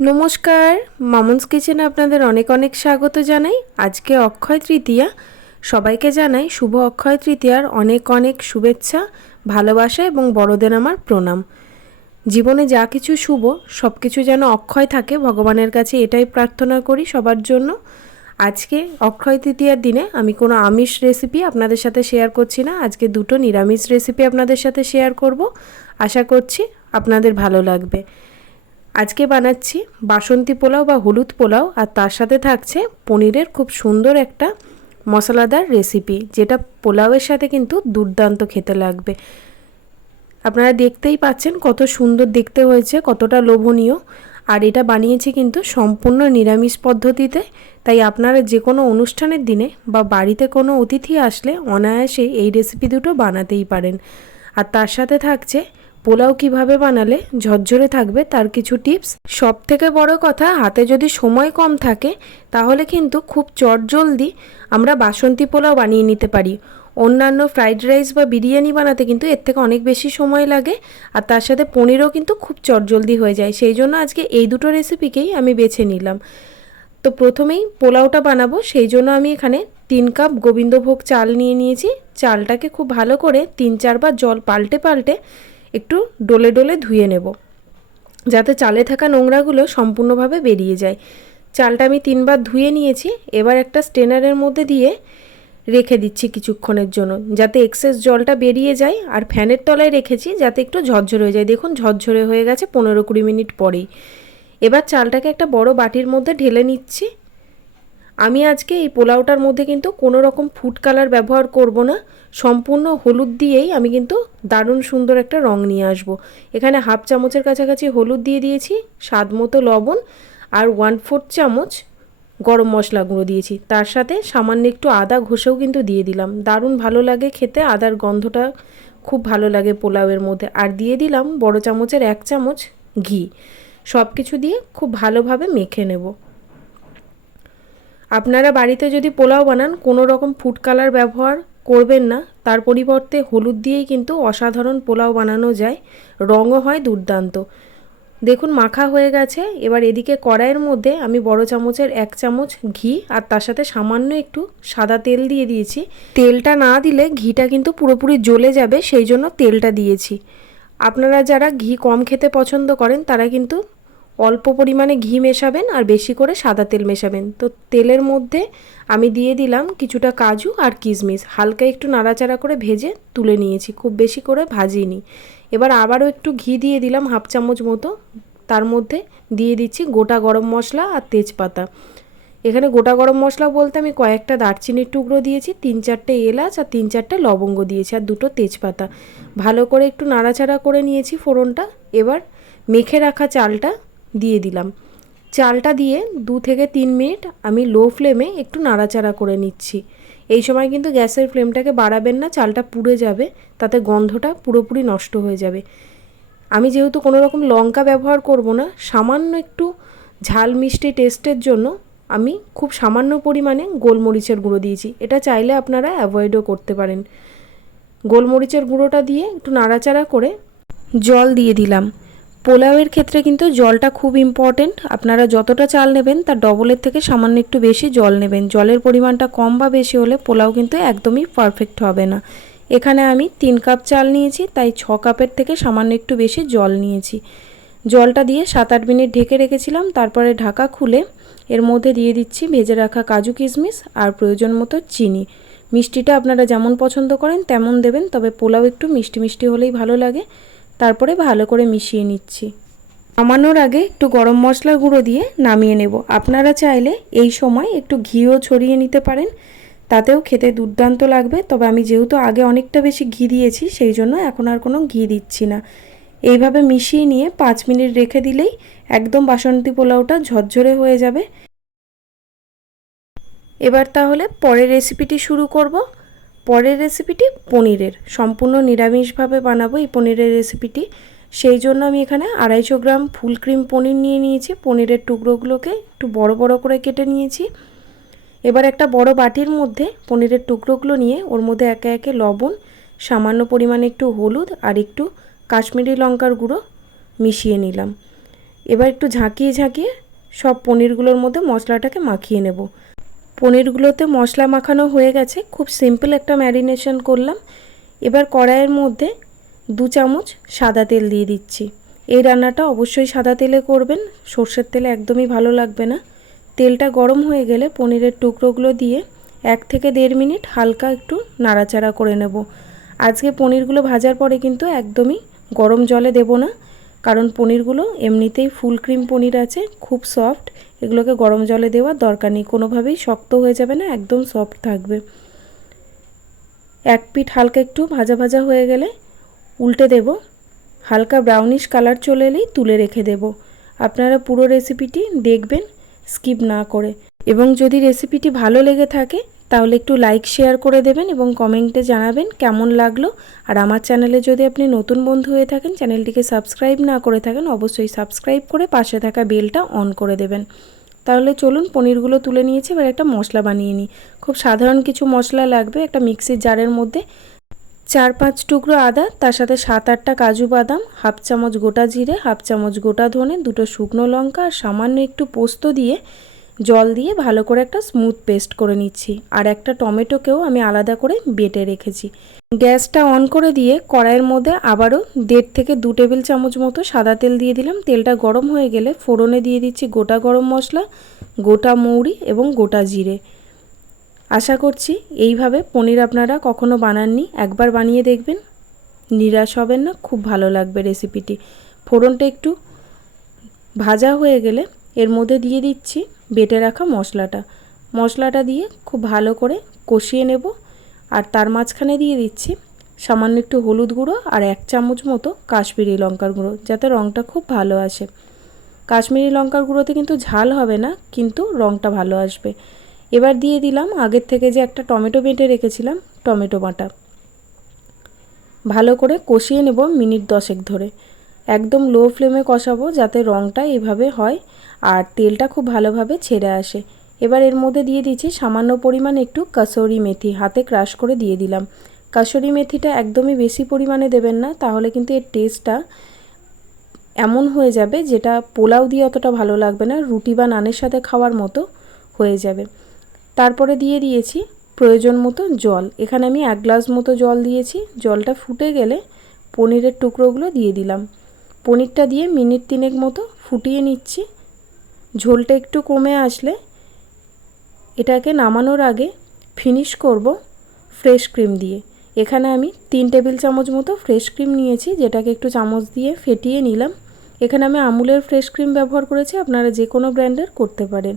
নমস্কার, মামুনস কিচেনে আপনাদের অনেক অনেক স্বাগত জানাই। আজকে অক্ষয় তৃতীয়া। সবাইকে জানাই শুভ অক্ষয় তৃতীয়ার অনেক অনেক শুভেচ্ছা, ভালোবাসা এবং বড়দের আমার প্রণাম। জীবনে যা কিছু শুভ সব কিছু যেন অক্ষয় থাকে, ভগবানের কাছে এটাই প্রার্থনা করি সবার জন্য। আজকে অক্ষয় তৃতীয়ার দিনে আমি কোনো আমিষ রেসিপি আপনাদের সাথে শেয়ার করছি না। আজকে দুটো নিরামিষ রেসিপি আপনাদের সাথে শেয়ার করব। আশা করছি আপনাদের ভালো লাগবে। আজকে বানাচ্ছি বাসন্তী পোলাও বা হলুদ পোলাও, আর তার সাথে থাকছে পনিরের খুব সুন্দর একটা মশলাদার রেসিপি যেটা পোলাওয়ের সাথে কিন্তু দুর্দান্ত খেতে লাগবে। আপনারা দেখতেই পাচ্ছেন কত সুন্দর দেখতে হয়েছে, কতটা লোভনীয়। আর এটা বানিয়েছি কিন্তু সম্পূর্ণ নিরামিষ পদ্ধতিতে, তাই আপনারা যে কোনো অনুষ্ঠানের দিনে বা বাড়িতে কোনো অতিথি আসলে অনায়াসে এই রেসিপি দুটো বানাতেই পারেন। আর তার সাথে থাকছে পোলাও কীভাবে বানালে ঝরঝরে থাকবে তার কিছু টিপস। সব থেকে বড় কথা, হাতে যদি সময় কম থাকে, তাহলে কিন্তু খুব চটজলদি আমরা বাসন্তী পোলাও বানিয়ে নিতে পারি। অন্যান্য ফ্রাইড রাইস বা বিরিয়ানি বানাতে কিন্তু এর থেকে অনেক বেশি সময় লাগে আর তার সাথে পনিরও কিন্তু খুব চটজলদি হয়ে যায়। সেই জন্য আজকে এই দুটো রেসিপিকেই আমি বেছে নিলাম। তো প্রথমেই পোলাওটা বানাবো, সেই জন্য আমি এখানে তিন কাপ গোবিন্দভোগ চাল নিয়ে নিয়েছি। চালটাকে খুব ভালো করে তিন চারবার জল পাল্টে পাল্টে একটু ডলে ডলে ধুয়ে নেব। যাতে চালে থাকা নোংরাগুলো সম্পূর্ণভাবে বেরিয়ে যায়। চালটা আমি তিনবার ধুয়ে নিয়েছি, এবার একটা স্টেনারের মধ্যে দিয়ে রেখে দিচ্ছি কিছুক্ষণের জন্য, যাতে এক্সেস জলটা বেরিয়ে যায় আর ফ্যানের তলায় রেখেছি যাতে একটু ঝরঝরে হয়ে যায়। দেখুন, ঝরঝরে হয়ে গেছে পনেরো কুড়ি মিনিট পরেই। এবার চালটাকে একটা বড় বাটির মধ্যে ঢেলে নিচ্ছি। আমি আজকে এই পোলাওটার মধ্যে কিন্তু কোনো রকম ফুড কালার ব্যবহার করব না। সম্পূর্ণ হলুদ দিয়েই আমি কিন্তু দারুণ সুন্দর একটা রং নিয়ে আসব। এখানে হাফ চামচের কাছাকাছি হলুদ দিয়ে দিয়েছি, স্বাদ মতো লবণ আর ওয়ান ফোর্থ চামচ গরম মশলা গুঁড়ো দিয়েছি। তার সাথে সামান্য একটু আদা ঘষেও কিন্তু দিয়ে দিলাম। দারুণ ভালো লাগে খেতে, আদার গন্ধটা খুব ভালো লাগে পোলাওয়ের মধ্যে। আর দিয়ে দিলাম বড় চামচের এক চামচ ঘি। সব কিছু দিয়ে খুব ভালোভাবে মেখে নেব। আপনারা বাড়িতে যদি পোলাও বানান, কোনো রকম ফুড কালার ব্যবহার করবেন না। তার পরিবর্তে হলুদ দিয়েই কিন্তু অসাধারণ পোলাও বানানো যায়। রঙও হয় দুর্দান্ত। দেখুন, মাখা হয়ে গেছে। এবার এদিকে কড়াইয়ের মধ্যে আমি বড় চামচের এক চামচ ঘি আর তার সাথে সামান্য একটু সাদা তেল দিয়ে দিয়েছি। তেলটা না দিলে ঘিটা কিন্তু পুরোপুরি জ্বলে যাবে, সেই জন্য তেলটা দিয়েছি। আপনারা যারা ঘি কম খেতে পছন্দ করেন, তারা কিন্তু অল্প পরিমাণে ঘি মেশাবেন আর বেশি করে সাদা তেল মেশাবেন। তো তেলের মধ্যে আমি দিয়ে দিলাম কিছুটা কাজু আর কিশমিশ। হালকা একটু নাড়াচাড়া করে ভেজে তুলে নিয়েছি, খুব বেশি করে ভাজিনি। এবার আবারও একটু ঘি দিয়ে দিলাম হাফ চামচ মতো। তার মধ্যে দিয়ে দিচ্ছি গোটা গরম মশলা আর তেজপাতা। এখানে গোটা গরম মশলা বলতে আমি কয়েকটা দারচিনির টুকরো দিয়েছি, তিন চারটে এলাচ আর তিন চারটে লবঙ্গ দিয়েছি আর দুটো তেজপাতা। ভালো করে একটু নাড়াচাড়া করে নিয়েছি ফোড়নটা। এবার মেখে রাখা চালটা দিয়ে দিলাম। চালটা দিয়ে দু থেকে তিন মিনিট আমি লো ফ্লেমে একটু নাড়াচাড়া করে নিচ্ছি। এই সময় কিন্তু গ্যাসের ফ্লেমটাকে বাড়াবেন না, চালটা পুড়ে যাবে, তাতে গন্ধটা পুরোপুরি নষ্ট হয়ে যাবে। আমি যেহেতু কোনো রকম লঙ্কা ব্যবহার করব না, সামান্য একটু ঝাল মিষ্টি টেস্টের জন্য আমি খুব সামান্য পরিমাণে গোলমরিচের গুঁড়ো দিয়েছি। এটা চাইলে আপনারা অ্যাভয়েডও করতে পারেন। গোলমরিচের গুঁড়োটা দিয়ে একটু নাড়াচাড়া করে জল দিয়ে দিলাম। পোলাওয়ের ক্ষেত্রে কিন্তু জলটা খুব ইম্পর্টেন্ট আপনারা যতটা চাল নেবেন, তার ডবলের থেকে সামান্য একটু বেশি জল নেবেন। জলের পরিমাণটা কম বা বেশি হলে পোলাও কিন্তু একদমই পারফেক্ট হবে না। এখানে আমি তিন কাপ চাল নিয়েছি, তাই ছ কাপের থেকে সামান্য একটু বেশি জল নিয়েছি। জলটা দিয়ে সাত আট মিনিট ঢেকে রেখেছিলাম, তারপরে ঢাকা খুলে এর মধ্যে দিয়ে দিচ্ছি ভেজে রাখা কাজু কিশমিশ আর প্রয়োজন মতো চিনি। মিষ্টিটা আপনারা যেমন পছন্দ করেন, তেমন দেবেন, তবে পোলাও একটু মিষ্টি মিষ্টি হলেই ভালো লাগে। তারপরে ভালো করে মিশিয়ে নিচ্ছি। নামানোর আগে একটু গরম মশলা গুঁড়ো দিয়ে নামিয়ে নেব। আপনারা চাইলে এই সময় একটু ঘিও ছড়িয়ে নিতে পারেন। তাতেও খেতে দুর্দান্ত লাগবে। তবে আমি যেহেতু আগে অনেকটা বেশি ঘি দিয়েছি, সেই জন্য এখন আর কোনো ঘি দিচ্ছি না। এইভাবে মিশিয়ে নিয়ে পাঁচ মিনিট রেখে দিলেই একদম বাসন্তী পোলাওটা ঝরঝরে হয়ে যাবে। এবার তাহলে পরের রেসিপিটি শুরু করব। পরের রেসিপিটি পনিরের। সম্পূর্ণ নিরামিষভাবে বানাবো এই পনিরের রেসিপিটি সেই জন্য আমি এখানে আড়াইশো গ্রাম ফুল ক্রিম পনির নিয়ে নিয়েছি। পনিরের টুকরোগুলোকে একটু বড় বড় করে কেটে নিয়েছি। এবার একটা বড় বাটির মধ্যে পনিরের টুকরোগুলো নিয়ে ওর মধ্যে একে একে লবণ, সামান্য পরিমাণে একটু হলুদ আর একটু কাশ্মীরি লঙ্কার গুঁড়ো মিশিয়ে নিলাম। এবার একটু ঝাঁকিয়ে ঝাঁকিয়ে সব পনিরগুলোর মধ্যে মশলাটাকে মাখিয়ে নেব। পনিরগুলোতে মশলা মাখানো হয়ে গেছে। খুব সিম্পল একটা ম্যারিনেশন করলাম। এবার কড়াইয়ের মধ্যে দু চামচ সাদা তেল দিয়ে দিচ্ছি। এই রান্নাটা অবশ্যই সাদা তেলে করবেন, সর্ষের তেলে একদমই ভালো লাগবে না। তেলটা গরম হয়ে গেলে পনিরের টুকরোগুলো দিয়ে এক থেকে দেড় মিনিট হালকা একটু নাড়াচাড়া করে নেব। আজকে পনিরগুলো ভাজার পরে কিন্তু একদমই গরম জলে দেব না। কারণ পনিরগুলো এমনিতেই ফুল ক্রিম পনির আছে, খুব সফট এগুলোকে গরম জলে দেওয়ার দরকার নেই, কোনোভাবেই শক্ত হয়ে যাবে না, একদম সফট থাকবে। এক পিঠ হালকা একটু ভাজা ভাজা হয়ে গেলে উল্টে দেব, হালকা ব্রাউনিশ কালার চলে এলেই তুলে রেখে দেব। আপনারা পুরো রেসিপিটি দেখবেন স্কিপ না করে। এবং যদি রেসিপিটি ভালো লেগে থাকে তাহলে একটু লাইক শেয়ার করে দেবেন এবং কমেন্টে জানাবেন কেমন লাগল। আর আমার চ্যানেলে যদি আপনি নতুন বন্ধু হয়ে থাকেন চ্যানেলটিকে সাবস্ক্রাইব না করে থাকেন, অবশ্যই সাবস্ক্রাইব করে পাশে থাকা বেলটা অন করে দেবেন। তাহলে চলুন পনিরগুলো তুলে নিয়েছি, এবার একটা মশলা বানিয়ে নিই। খুব সাধারণ কিছু মশলা লাগবে একটা মিক্সির জারের মধ্যে। চার পাঁচ টুকরো আদা, তার সাথে সাত আটটা কাজু বাদাম, হাফ চামচ গোটা জিরে, হাফ চামচ গোটা ধনে, দুটো শুকনো লঙ্কা, আর সামান্য একটু পোস্ত দিয়ে জল দিয়ে ভালো করে একটা স্মুথ পেস্ট করে নিচ্ছি। আর একটা টমেটোকেও আমি আলাদা করে বেটে রেখেছি। গ্যাসটা অন করে দিয়ে কড়াইয়ের মধ্যে আবারও দেড় থেকে দু টেবিল চামচ মতো সাদা তেল দিয়ে দিলাম। তেলটা গরম হয়ে গেলে ফোড়নে দিয়ে দিচ্ছি গোটা গরম মশলা, গোটা মৌরি এবং গোটা জিরে। আশা করছি এইভাবে পনির আপনারা কখনো বানাননি, একবার বানিয়ে দেখবেন। নিরাশ হবেন না, খুব ভালো লাগবে রেসিপিটি ফোড়নটা একটু ভাজা হয়ে গেলে এর মধ্যে দিয়ে দিচ্ছি বেটে রাখা মশলাটা। মশলাটা দিয়ে খুব ভালো করে কষিয়ে নেব। আর তার মাঝখানে দিয়ে দিচ্ছি সামান্য একটু হলুদ গুঁড়ো আর এক চামচ মতো কাশ্মীরি লঙ্কার গুঁড়ো, যাতে রঙটা খুব ভালো আসে। কাশ্মীরি লঙ্কার গুঁড়োতে কিন্তু ঝাল হবে না, কিন্তু রঙটা ভালো আসবে। এবার দিয়ে দিলাম আগের থেকে যে একটা টমেটো বেটে রেখেছিলাম টমেটো বাটা। ভালো করে কষিয়ে নেব মিনিট দশেক ধরে। একদম লো ফ্লেমে কষাবো যাতে রঙটা এভাবে হয় আর তেলটা খুব ভালোভাবে ছেড়ে আসে। এবার এর মধ্যে দিয়ে দিচ্ছি সামান্য পরিমাণ একটু কাসরি মেথি, হাতে ক্রাশ করে দিয়ে দিলাম। কাসরি মেথিটা একদমই বেশি পরিমাণে দেবেন না, তাহলে কিন্তু এর টেস্টটা এমন হয়ে যাবে যেটা পোলাও দিয়ে অতটা ভালো লাগবে না, রুটি বা নানের সাথে খাওয়ার মতো হয়ে যাবে। তারপরে দিয়ে দিয়েছি প্রয়োজন মতো জল। এখানে আমি এক গ্লাস মতো জল দিয়েছি। জলটা ফুটে গেলে পনিরের টুকরোগুলো দিয়ে দিলাম। পনিরটা দিয়ে মিনিট তিনেক মতো ফুটিয়ে নিচ্ছি। ঝোলটা একটু কমে আসলে এটাকে নামানোর আগে ফিনিশ করব ফ্রেশ ক্রিম দিয়ে। এখানে আমি তিন টেবিল চামচ মতো ফ্রেশ ক্রিম নিয়েছি, যেটাকে একটু চামচ দিয়ে ফেটিয়ে নিলাম। এখানে আমি আমুলের ফ্রেশ ক্রিম ব্যবহার করেছি, আপনারা যে কোনো ব্র্যান্ডের করতে পারেন।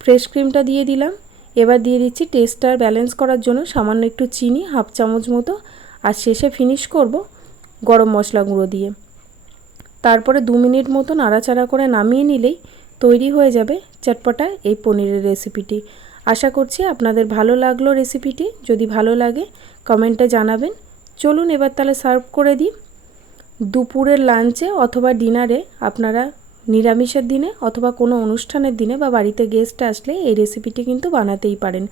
ফ্রেশ ক্রিমটা দিয়ে দিলাম। এবার দিয়ে দিচ্ছি টেস্টটা ব্যালেন্স করার জন্য সামান্য একটু চিনি, হাফ চামচ মতো। আর শেষে ফিনিশ করব গরম মশলা গুঁড়ো দিয়ে। তারপরে দু মিনিট মতো নাড়াচাড়া করে নামিয়ে নিলেই তৈরি হয়ে যাবে চটপটা এই পনিরের রেসিপিটি। আশা করছি আপনাদের ভালো লাগল রেসিপিটি। যদি ভালো লাগে, কমেন্টে জানাবেন। চলুন এবার তাহলে সার্ভ করে দিই। দুপুরের লাঞ্চে অথবা ডিনারে আপনারা নিরামিষের দিনে অথবা কোনো অনুষ্ঠানের দিনে বা বাড়িতে গেস্ট আসলে এই রেসিপিটি কিন্তু বানাতেই পারেন।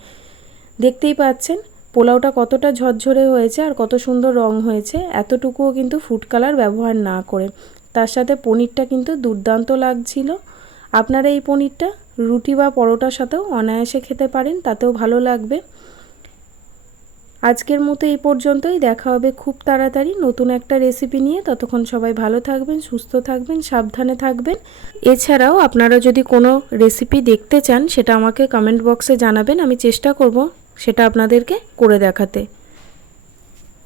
দেখতেই পাচ্ছেন পোলাওটা কতটা ঝরঝরে হয়েছে আর কত সুন্দর রং হয়েছে। এতটুকুও কিন্তু ফুড কালার ব্যবহার না করে। তার সাথে পনিরটা কিন্তু দুর্দান্ত লাগছিল। আপনারা এই পনিরটা রুটি বা পরোটার সাথেও অনায়াসে খেতে পারেন, তাতেও ভালো লাগবে। আজকের মতো এই পর্যন্তই, দেখা হবে খুব তাড়াতাড়ি নতুন একটা রেসিপি নিয়ে। ততক্ষণ সবাই ভালো থাকবেন, সুস্থ থাকবেন, সাবধানে থাকবেন। এছাড়াও আপনারা যদি কোনো রেসিপি দেখতে চান, সেটা আমাকে কমেন্ট বক্সে জানাবেন, আমি চেষ্টা করব সেটা আপনাদেরকে করে দেখাতে।